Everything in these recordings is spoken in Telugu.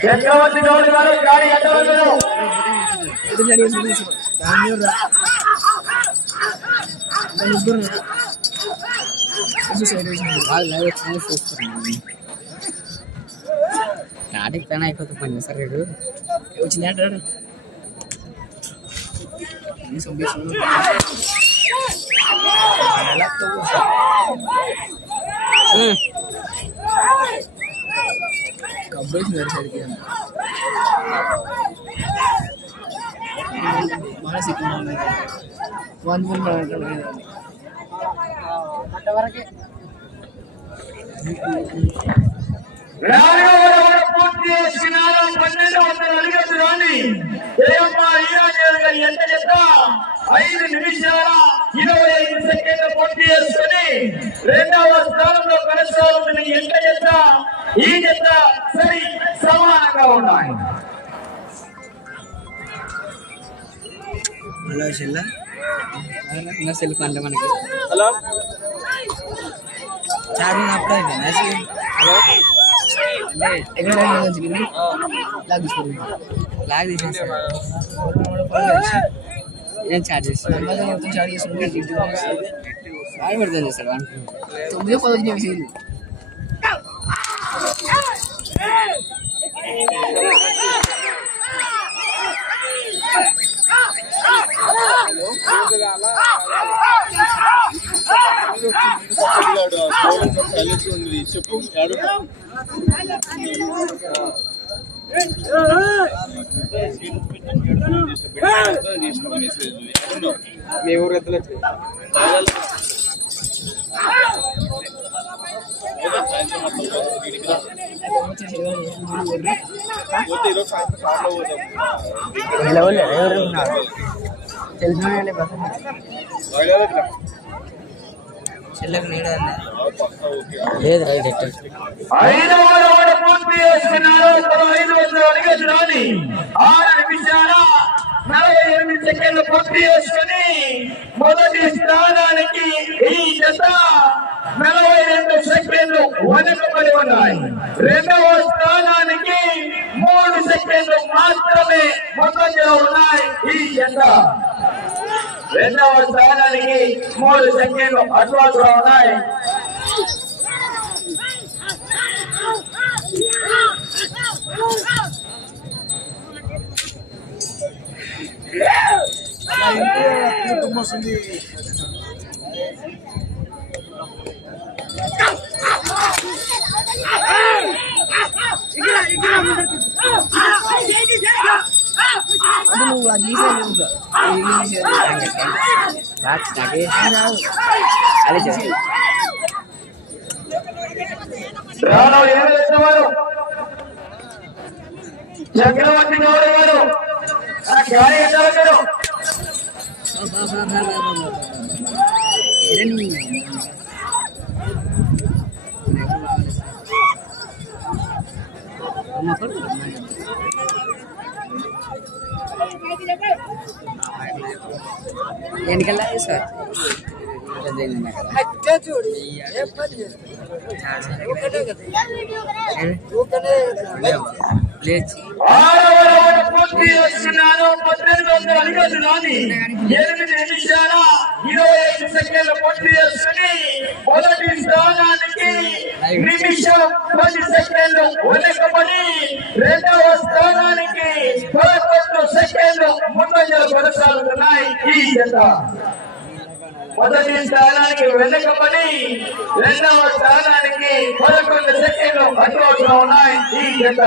చక్రవర్తి గౌడ్ గారు గాడి ఎంతవరకు బాగా లైవ్ వచ్చినా చూస్తున్నాను నాటికి పైన అయిపోతుంది పని సార్ రేడు వచ్చిందంటాడు కబ్బేసి సరికి మానసిక వన్ అంతవరకే ఎంత చెత్త ఐదు నిమిషాల ఇరవై ఐదు సెకండ్లు పూర్తి చేసుకుని రెండవ స్థానంలో కొనసాగుతున్న ఎంత చెత్త ఈ చెత్త సరి సమానంగా ఉన్నాయి హలో చెల్ల. సెల్ఫ్ అంటే మనకి. చార్జింగ్ అప్పుడే అయిపోయింది హలో. ఎక్కడ లాగ్ తీసుకోండి లాగ్ తీసేస్తాను ఏం ఛార్జ్ చేస్తాను మొత్తం చార్జ్ తొమ్మిది పది వచ్చిన విషయం సైలెంట్ ఉంది చెప్పు యాడు పోతే ఈరోజు సాయంత్రం కార్లో చెల్లకు లేదు పూర్తి ఐదు వందల ఆరు నిమిషాల నలభై ఎనిమిది సెకండ్లు పూర్తి చేసుకుని మొదటి స్థానానికి ఈ జత నలభై రెండు సెకండ్లు వెనుకబడి ఉన్నాయి రెండవ స్థానానికి మూడు సెకండ్లు మాత్రమే ముందంజలో ఉన్నాయి ఈ జత రెండవ స్థానానికి మూడు సెకండ్లు అడ్వాన్స్లో ఉన్నాయి అంటే అది తీసేయలేవు నాకే అదే చెప్పి రాను ఏం చేస్తున్నారు చక్రవర్తి గౌడ గారు ఆ గాలి ఎక్కడ ఎన్నికల్లా సార్ చేస్తున్నారు పద్దెనిమిది వందల రాని ఎనిమిది నిమిషాల ఇరవై ఐదు సెకండ్లు పూర్తి చేసుకుని మొదటి స్థానానికి నిమిషం పది సెకండ్లు వెనుకబడి రెండవ స్థానానికి పదకొండు సెకండ్లు ముందంజలు కొనసాగుతున్నాయి ఈ జత మొదటి స్థానానికి వెనుకబడి రెండవ స్థానానికి పదకొండు సెకండ్లు అటువైపులో ఉన్నాయి ఈ జత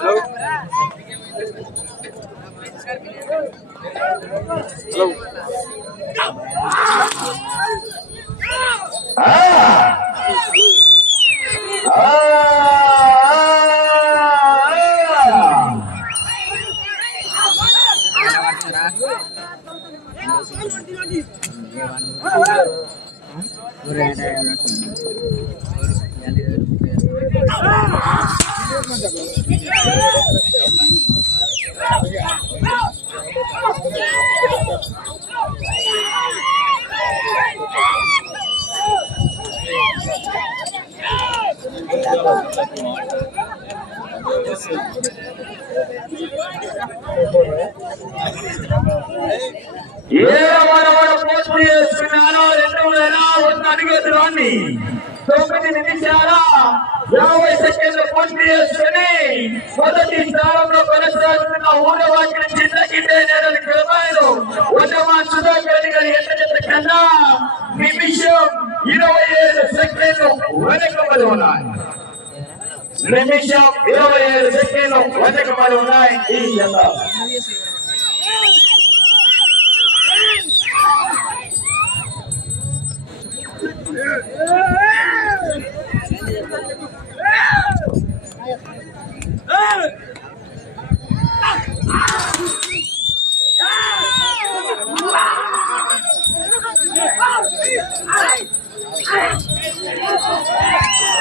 ఆ! ఉన్నాయి. నిమిషం ఇరవై ఏడు సెకండ్లు వెనకబడి ఉన్నాయి ఈ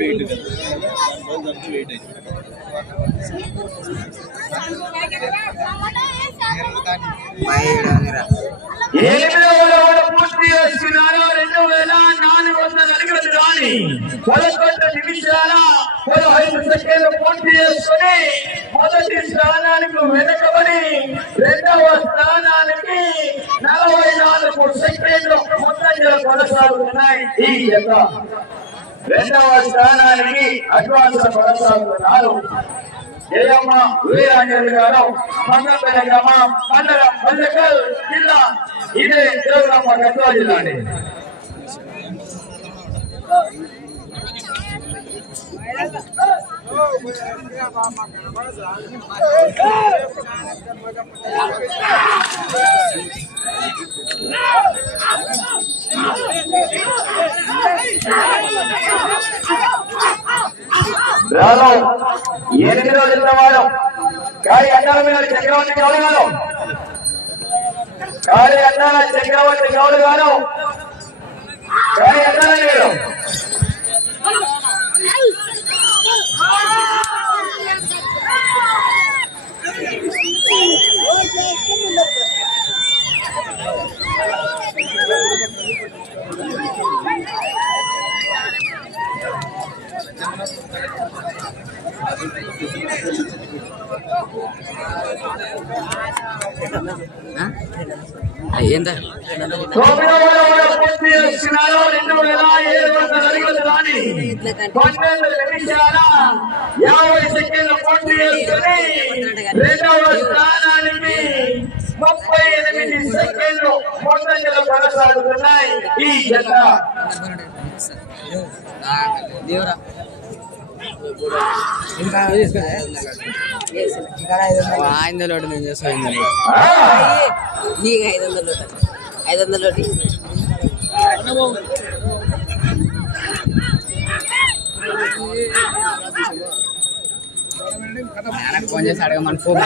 వెయిట్ ఎనిమిదవ పూర్తి చేసుకున్నారు రెండు వేల నాలుగు వందల పదకొండు నిమిషాల పదహైదు సెకండ్లు పూర్తి చేసుకుని మొదటి స్థానానికి వెనకబడి రెండవ స్థానానికి నలభై నాలుగు సెకండ్లు ముందంజలు కొనసాగుతున్నాయి ఈ యొక్క రెండవ స్థానానికి అడ్వాన్స్ కొనసాగుతున్నారు. జయమ్మ వీరాంజలి గారు మంగళపేట గ్రామం మండలం పల్లెకల్ జిల్లా ఇదే దేవరమ్మ గద్వాల జిల్లా అండి రాలో ఎనిమిది రోజుల వాడు. కాళీ అన్నాల మీద చక్రవర్తి గౌడు గారు కాళీ అన్నాల చక్రవర్తి గౌడు గారు కాళీ అన్నాల గారు ఎంత తొమ్మిదవ రౌండ్ యాభై సెకండ్లు పూర్తి చేసుకుని రెండవ స్థానానికి ముప్పై ఎనిమిది సెకండ్లు ముందంజలు కొనసాగుతున్నాయి ఈ జత ఐదు వందలు. నేను చేస్తా ఐదు వందలు. నీకు ఐదు వందలు. ఐదు వందలు ఫోన్ చేసి అడగమని ఫోన్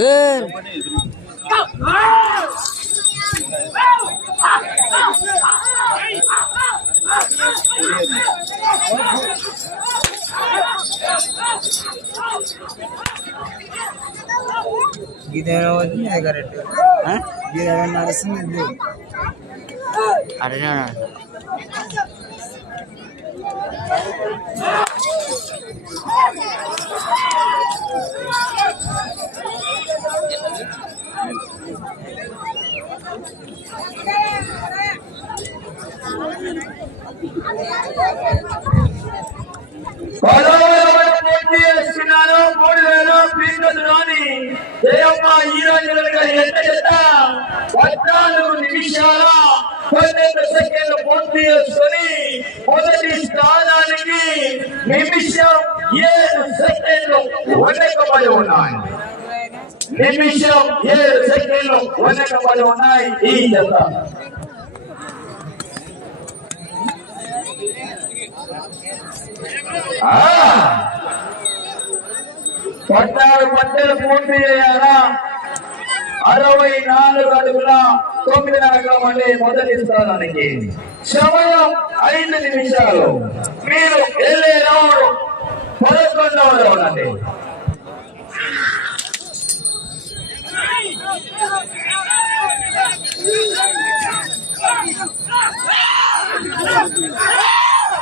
ఏ, కరెక్ట్ ఆ? గీత నడుస్తుంది ఇది. అడనే ఉన్నాడు పదవ రౌండ్ మూడు వేల పీఠలోని జయమ్మ ఈ రోజు ఎంత చెత్త? పద్నాలుగు నిమిషాల పన్నెండు సెకండ్లు పూర్తి చేసుకుని మొదటి స్థానానికి నిమిషం ఏడు సెకండ్లు వెనకబడి ఉన్నాయి. నిమిషం ఏడు సెకండ్లు వెనకబడి ఉన్నాయి. ఈ జత పద్నాలుగు పంటలు పూర్తి చేయాలా? అరవై నాలుగు అడుగుల తొమ్మిది నరకం అనే మొదటి స్థానానికి. సమయం ఐదు నిమిషాలు. మీరు వెళ్ళే రౌండ్ పదకొండవ రౌండ్ అండి.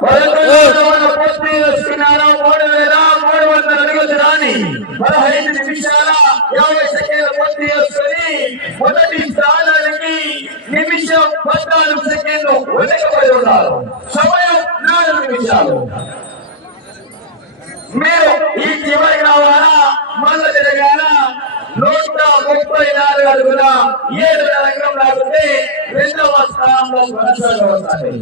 పదకొండవ పూర్తి చేసుకున్నారు మూడు వేల మూడు వందల అడుగులు రాని పదహైదు నిమిషాల యాభై సెకండ్లు పూర్తి చేసుకుని మొదటి స్థానానికి నిమిషం పద్నాలుగు సెకండ్లు వెనకబడి సమయం నాలుగు నిమిషాలు మీరు ఈ చివరికి రావాలా మళ్ళీ తిరగాల నూట ముప్పై నాలుగు అడుగుల ఏడు రంగం లేకపోతే రెండవ స్థానంలో కొనసాగవస్తాయి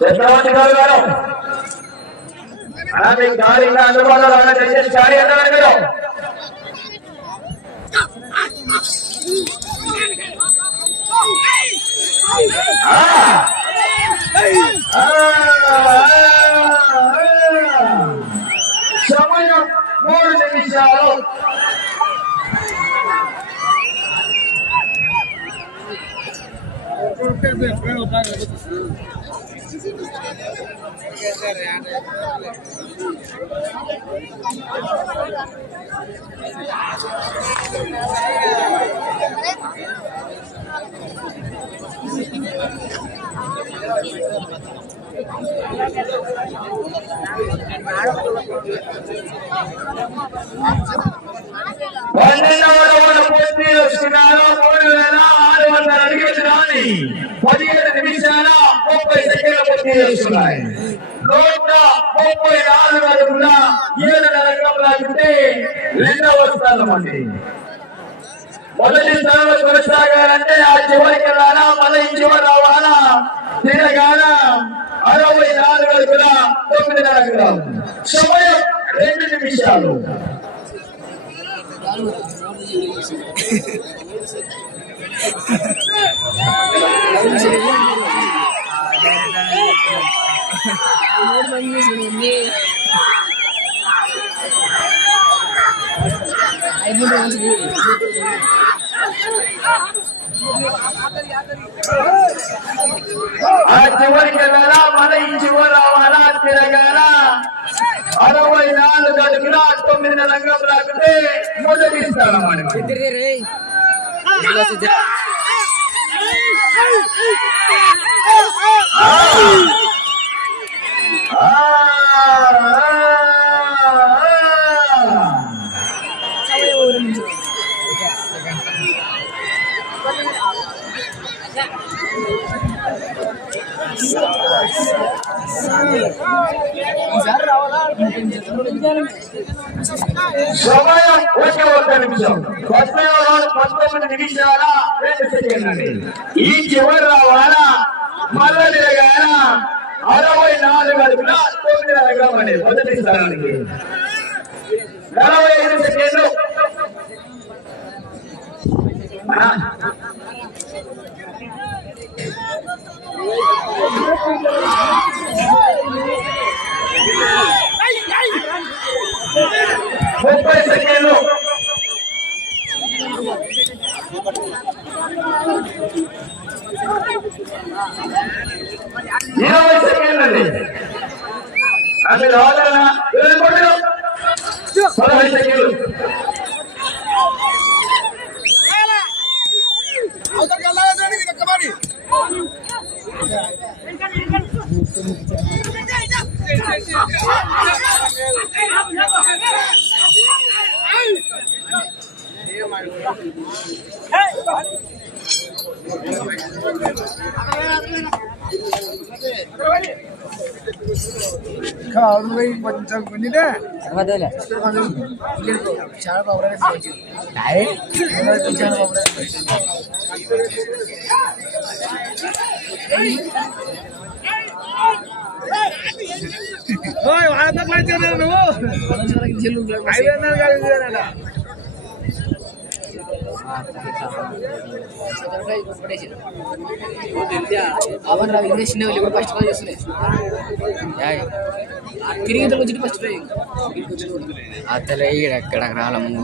చంద్రబాబు గారు గారు అలా మీకు గాలి ఇంకా అందుబాటులో దయచేసి అన్నారు మీరు సమయం మూడు నిమిషాలు వందే రౌండ్ పూర్తి మూడు వేల ఆరు వందల అడుగులు రాని పదిహేడు నిమిషాల ముప్పై సెకండ్లు పూర్తి చేసుకున్నాయి నూట ముప్పై నాలుగు అడుగుల రెండవ స్థానం అండి. మొదటి స్థానంలో కొనసాగాలంటే ఆ చివరికి వెళ్ళాలా మళ్ళీ ఈ చివరి రావాలా తిరగాల అరవై నాలుగు అడుగుల తొమ్మిది గ్రాములు సమయం రెండు నిమిషాలు. ఆ చివరికి వెళ్ళాలా మన ఈ చివరి రావాలా తిరగాల అరవై నాలుగు అడుగుల తొమ్మిది రంగం రాకుంటే మొదటి స్థానం అనమాట తిరిగి ఆ, ఆ, ఆ. సమయం వచ్చే ఒక్క నిమిషం ఫస్ట్ నిమిషాల ఈ చివరి రావాలా మళ్ళా తిరగాల అరవై నాలుగు అడుగుల తొమ్మిది అడుగుల అండి మొదటి స్థానానికి నలభై ఐదు సెకండ్లు ముప్పై సెకండ్లు ఇరవై సెకండ్లు అండి అది రావాలన్నా ఇరవై కొట్టు. పదహైదు సెకండ్లు Hey! పోయి కొంచెం గుంజితే వదిలే చాలా పవర్ చాలా పవర్ వాళ్ళతో పనిచేయలేదు నువ్వు ఐదు వందలు కలిగి రావు ఇంగ్లీష్ చిన్న వాళ్ళు ఫస్ట్ కాల్ చేస్తున్నాయి తిరిగి వచ్చి ఫస్ట్ అతలే ఇక్కడ రాల ముందు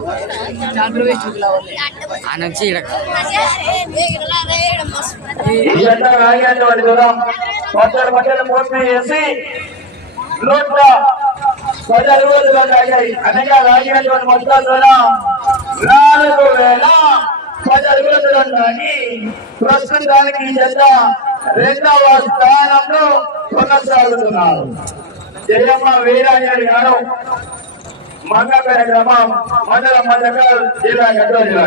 ఆ నుంచి ఇక్కడ ఈ నాలుగు వేల పది అడుగుల దూరం ప్రస్తుతానికి ఈ జత రెండవ స్థానంలో కొనసాగుతున్నారు. జయమ్మ వీరాజారి గారు మంగపేట గ్రామం మండల మండకల్ జిల్లా గడ్డ జిల్లా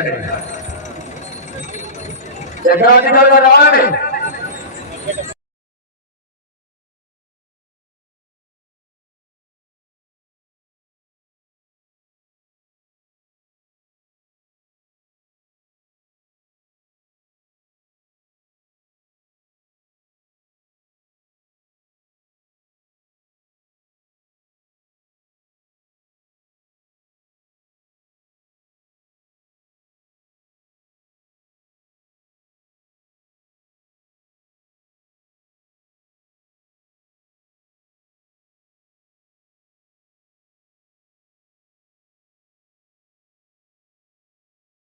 చక్రవర్తి గారు రావాలి?